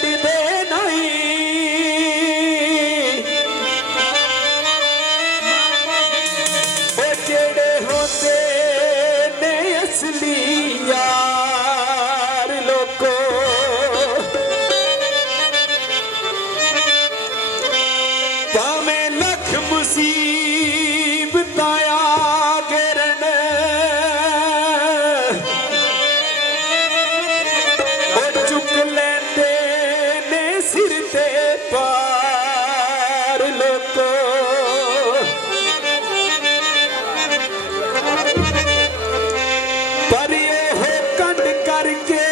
छड़दे नहीं जेड़े होते ने असली यार लोको भावें लख मुसीबत आया गिरन चुक लेंदे ने सिर ते पार लोको पर ये हो कंड करके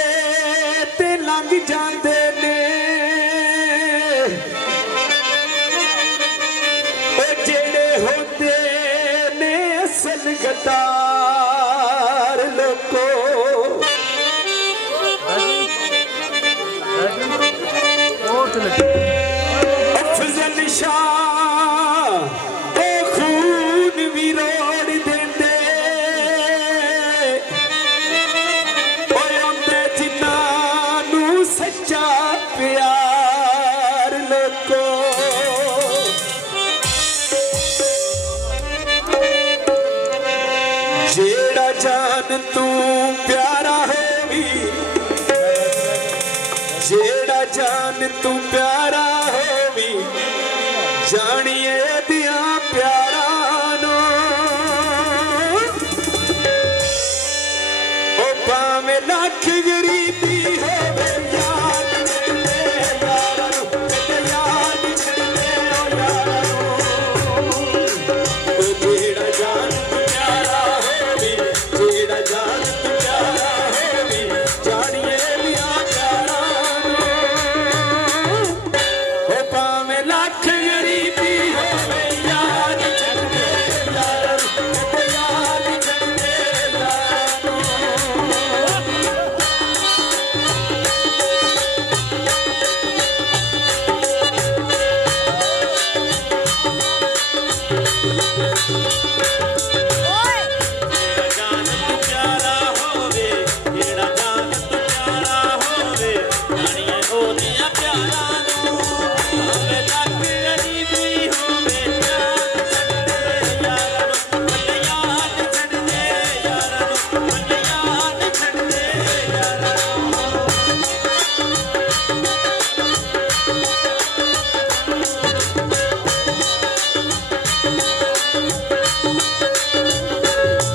ते लंघ जाते ने जेड़े होते ने असल गद्दार लोको अफजल शाह ओ खून भी रोड़ देंदे ओंदे जिन्हां नूं सच्चा प्यार लोको जेड़ा जान तू प्यारा होवी जेड़ा जान तू प्यारा होवी जानिए दिया प्यारा नो ओ भावें लख गरीबी होवे याद छड़दे यारा नू याद छड़दे यारा नू ओ जेड़ा जान तू प्यारा होवी जेड़ा जान तू प्यारा होवी जानिए दिया प्यारा ओ भावें लख गरीबी होवे याद छड़दे यारा नू याद छड़दे यारा नू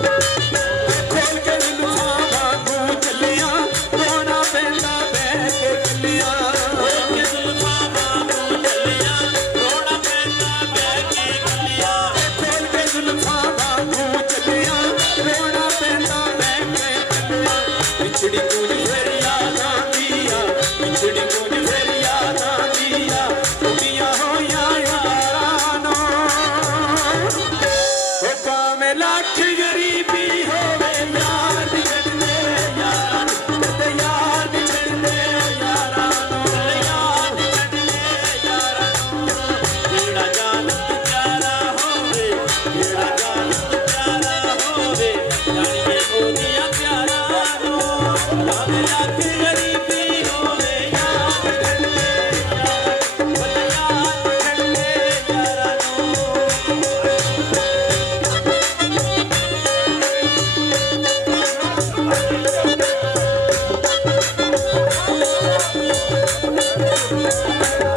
खोल के जुल्फां वांगू चलियां रोना पैंदा बह के गलियां खोल के जुल्फां वांगू चलियां रोना पैंदा बह के गलियां खोल के जुल्फां वांगू चलियां रोना पैंदा बह के गलियां पिछड़ी कुछ फिर याद आंदियां पिछड़ी कुछ फिर याद आंदियां दुनिया होया यारा नो ओ भावें लख गरीबी होवे याद छड़दे यारा नू याद छड़दे यारा नू याद छड़दे यारा नू जेड़ा जान तू प्यारा होवे जेड़ा जान तू प्यारा होवे जानिए ओदिया प्यारा नू भावें लख गरीबी होवे याद छड़दे यारा नू याद छड़दे यारा नू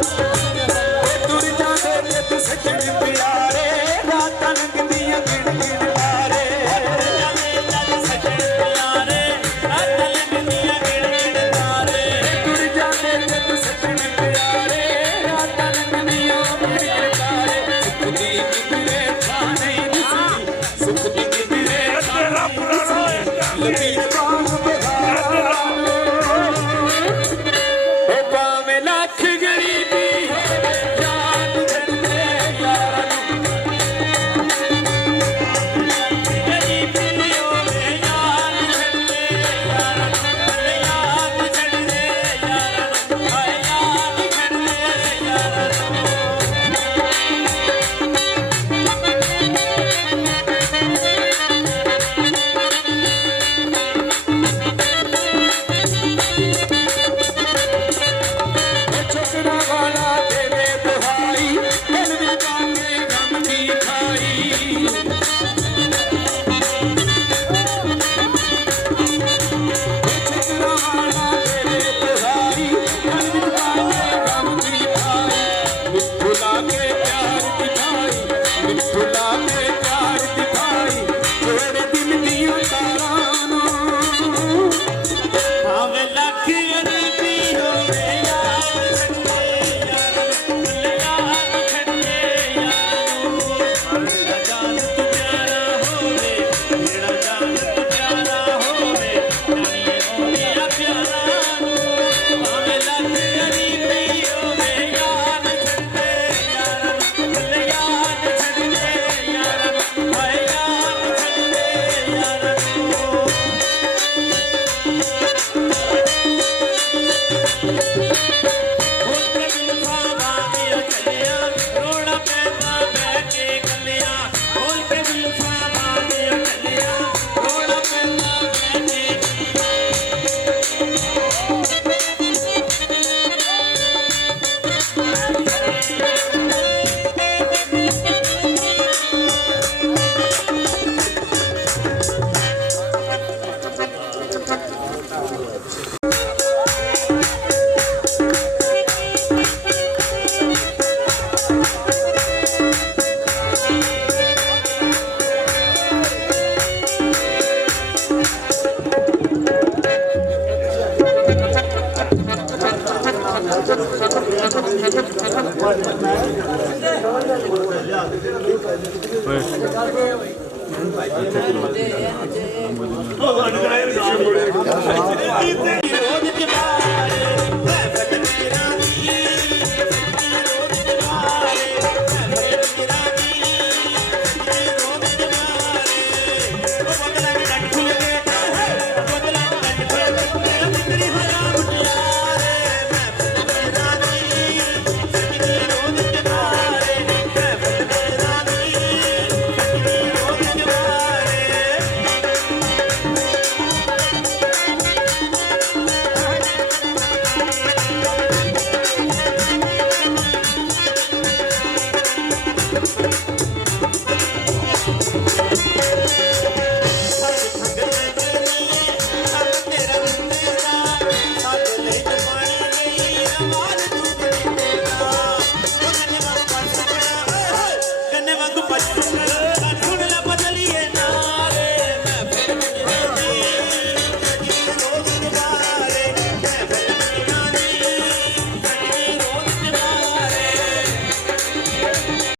तुर जांदे ने तू सजण प्यारे रातां लंघदियां गिण गिण लारे सजण प्यारे रातां लंघदियां गिण गिण लारे तुर जांदे ने तू सजण प्यारे रातां लंघदियां गिण गिण लारे सुख दी किधरे था नहीं दिसदी सुख दी किधरे था नहीं दिसदी लकीर वांग बहारा ओ भावें लख गरीबी होवे याद छड़दे यारा नू गरीबी होवे याद छड़दे यारा नू याद छड़दे यारा नू याद छड़दे यारा नू ਓਏ